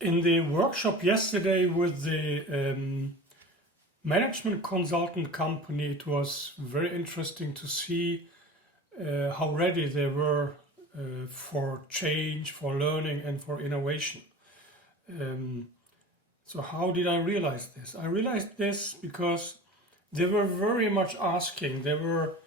In the workshop yesterday with the management consultant company, it was very interesting to see how ready they were for change, for learning, and for innovation. So how did I realize this? I realized this because they were very much asking, they were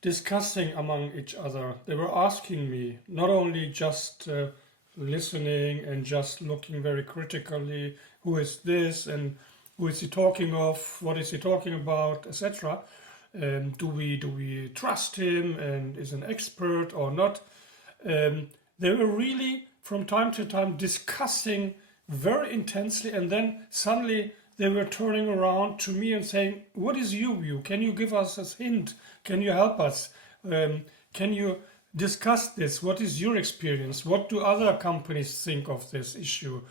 discussing among each other. They were asking me, not only just listening and just looking very critically, who is this and who is he talking of, what is he talking about, etc. Do we trust him and is an expert or not? They were really from time to time discussing very intensely, and then suddenly they were turning around to me and saying, what is your view? Can you give us a hint? Can you help us? Can you discuss this? What is your experience? What do other companies think of this issue,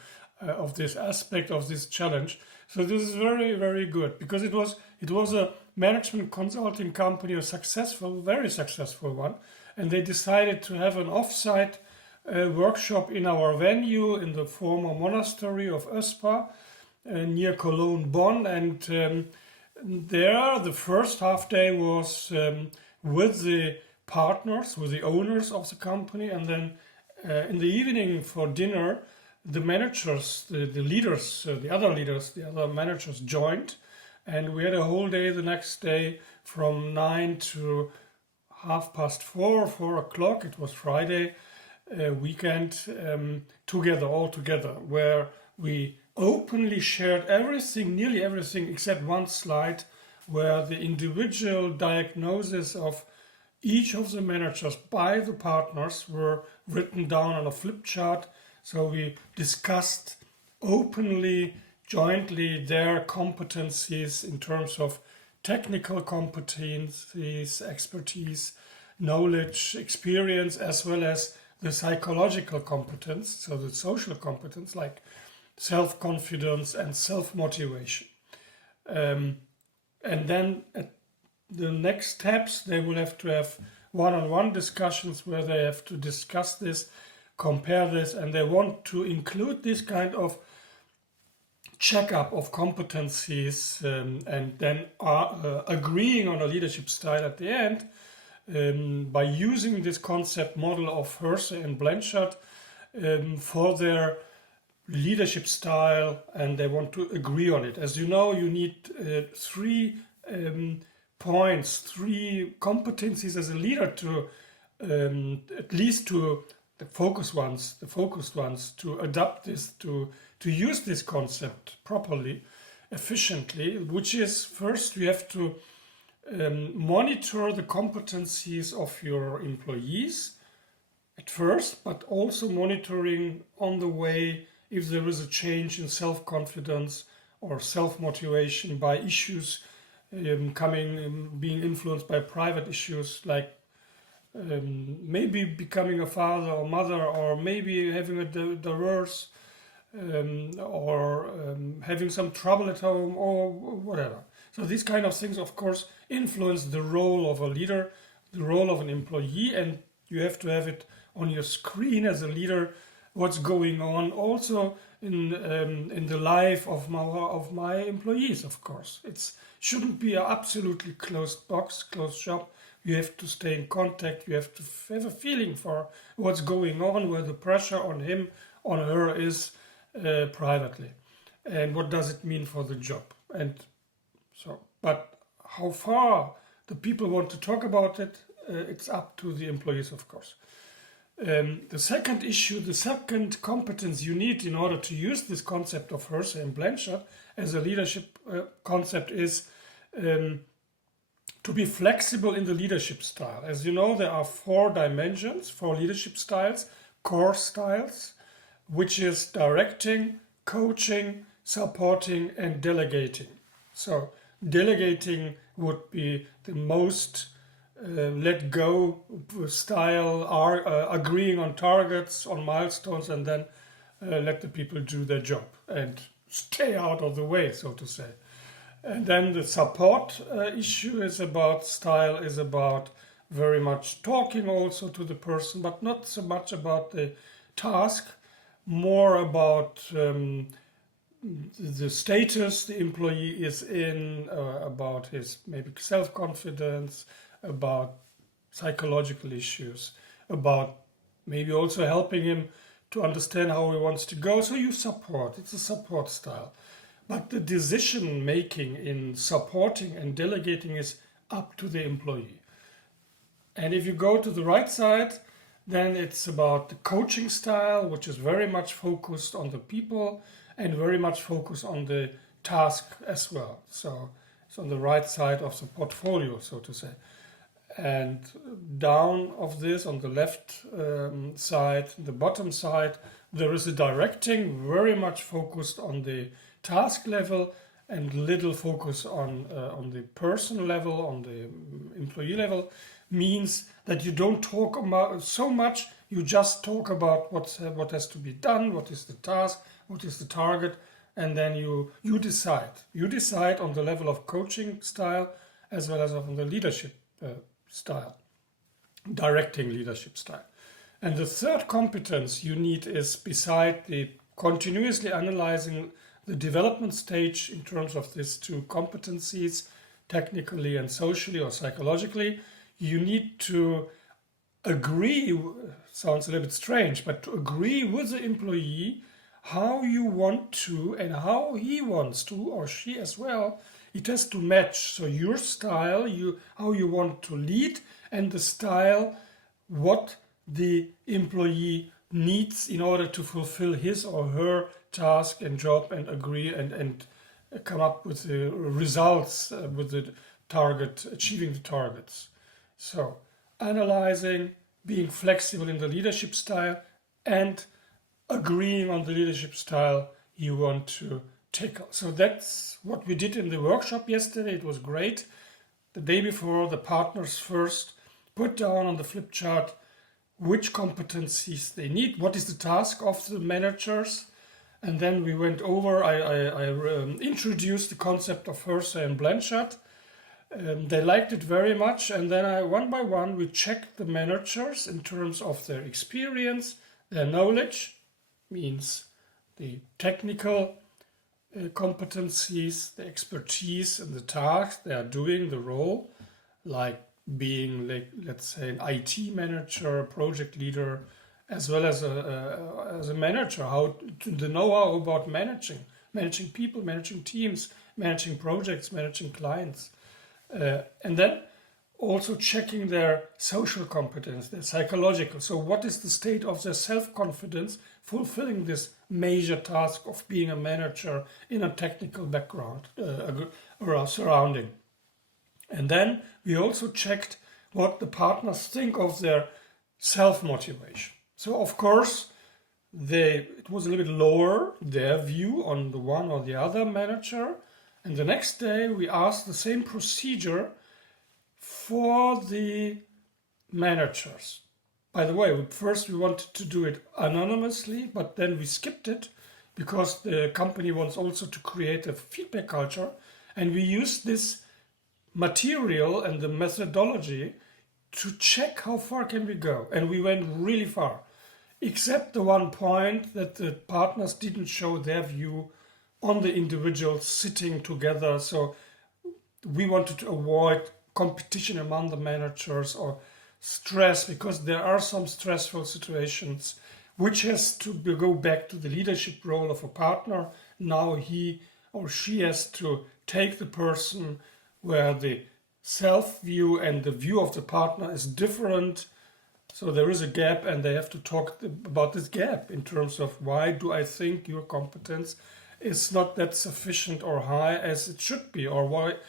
of this aspect, of this challenge? So this is very, very good, because it was a management consulting company, a successful, very successful one, and they decided to have an offsite workshop in our venue in the former monastery of oezpa near Cologne, Bonn, and there the first half day was with the partners, with the owners of the company, and then in the evening for dinner, the managers, the leaders, the other leaders, the other managers joined, and we had a whole day the next day from 9 to 4:30, 4 o'clock. It was Friday weekend, all together, where we openly shared everything, nearly everything, except one slide where the individual diagnosis of each of the managers by the partners were written down on a flip chart. So we discussed openly, jointly their competencies in terms of technical competencies, expertise, knowledge, experience, as well as the psychological competence, so the social competence like self-confidence and self-motivation. And then at the next steps, they will have to have one-on-one discussions where they have to discuss this, compare this, and they want to include this kind of checkup of competencies, and then agreeing on a leadership style at the end by using this concept model of Hersey and Blanchard for their leadership style, and they want to agree on it. As you know, you need three points, three competencies as a leader to at least to the focused ones to adopt this, to use this concept properly, efficiently, which is first you have to monitor the competencies of your employees at first, but also monitoring on the way if there is a change in self-confidence or self-motivation by issues being influenced by private issues like maybe becoming a father or mother, or maybe having a divorce, or having some trouble at home or whatever. So these kind of things, of course, influence the role of a leader, the role of an employee, and you have to have it on your screen as a leader, what's going on also in the life of my employees, of course. It shouldn't be an absolutely closed box, closed shop. You have to stay in contact, you have to have a feeling for what's going on, where the pressure on him, on her is privately, and what does it mean for the job. And so, but how far the people want to talk about it, it's up to the employees, of course. The second issue, the second competence you need in order to use this concept of Hersey and Blanchard as a leadership concept is to be flexible in the leadership style. As you know, there are 4 dimensions, 4 leadership styles, core styles, which is directing, coaching, supporting, and delegating. So delegating would be the most let go style, agreeing on targets, on milestones, and then let the people do their job and stay out of the way, so to say. And then the support issue is about style, is about very much talking also to the person, but not so much about the task, more about the status the employee is in, about his maybe self-confidence, about psychological issues, about maybe also helping him to understand how he wants to go. So you support, it's a support style. But the decision making in supporting and delegating is up to the employee. And if you go to the right side, then it's about the coaching style, which is very much focused on the people and very much focused on the task as well. So it's on the right side of the portfolio, so to say. And down of this, on the left side, the bottom side, there is a directing, very much focused on the task level and little focus on the person level, on the employee level. Means that you don't talk about so much, you just talk about what has to be done, what is the task, what is the target, and then you decide. You decide on the level of coaching style as well as on the leadership style, directing leadership style. And the third competence you need is, beside the continuously analyzing the development stage in terms of these two competencies, technically and socially or psychologically, you need to agree, sounds a little bit strange, but to agree with the employee how you want to and how he wants to, or she as well. It has to match. So your style, how you want to lead, and the style, what the employee needs in order to fulfill his or her task and job, and agree and come up with the results, with the target, achieving the targets. So analyzing, being flexible in the leadership style, and agreeing on the leadership style you want to tackle. So that's what we did in the workshop yesterday. It was great. The day before, the partners first put down on the flip chart which competencies they need, what is the task of the managers, and then we went over, I introduced the concept of Hersey and Blanchard. They liked it very much, and then one by one we checked the managers in terms of their experience, their knowledge, means the technical competencies, the expertise and the task they are doing, the role, like being, like, let's say, an IT manager, project leader, as well as a manager, how to the know-how about managing people, managing teams, managing projects, managing clients. And then also checking their social competence, their psychological. So what is the state of their self-confidence fulfilling this major task of being a manager in a technical background or surrounding. And then we also checked what the partners think of their self-motivation. So of course, it was a little bit lower, their view on the one or the other manager. And the next day we asked the same procedure for the managers. By the way, first we wanted to do it anonymously, but then we skipped it because the company wants also to create a feedback culture. And we used this material and the methodology to check how far can we go. And we went really far, except the one point that the partners didn't show their view on the individuals sitting together. So we wanted to avoid competition among the managers or stress, because there are some stressful situations which has to go back to the leadership role of a partner. Now he or she has to take the person where the self-view and the view of the partner is different. So there is a gap, and they have to talk about this gap in terms of, why do I think your competence is not that sufficient or high as it should be, or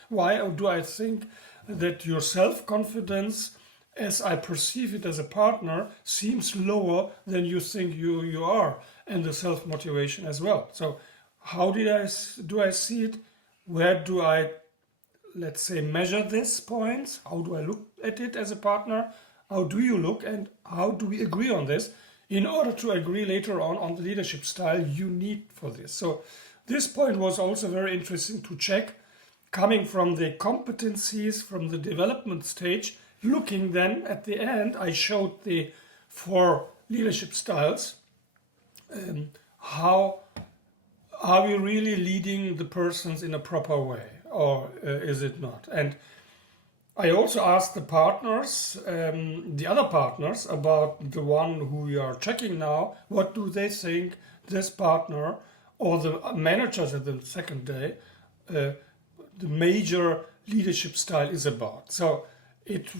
why do I think that your self-confidence, as I perceive it as a partner, seems lower than you think you are, and the self-motivation as well. So how do I see it? Where do I, let's say, measure these points? How do I look at it as a partner? How do you look, and how do we agree on this in order to agree later on the leadership style you need for this? So this point was also very interesting to check, coming from the competencies from the development stage. Looking then at the end, I showed the 4 leadership styles how are we really leading the persons in a proper way, or is it not? And I also asked the partners, the other partners, about the one who we are checking now. What do they think this partner or the managers at the second day, the major leadership style is about? So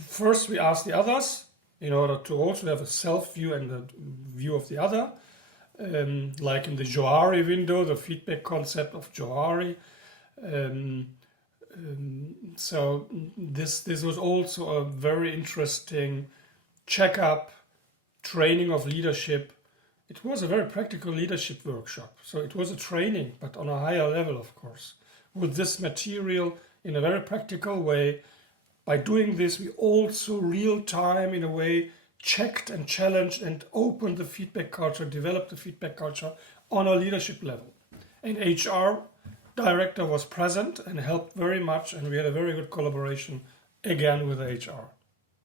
first we asked the others in order to also have a self view and a view of the other, like in the Johari window, the feedback concept of Johari. So this was also a very interesting checkup, training of leadership. It was a very practical leadership workshop. So it was a training, but on a higher level, of course, with this material in a very practical way. By doing this, we also real time, in a way, checked and challenged and opened the feedback culture, developed the feedback culture on a leadership level. And HR director was present and helped very much, and we had a very good collaboration again with HR.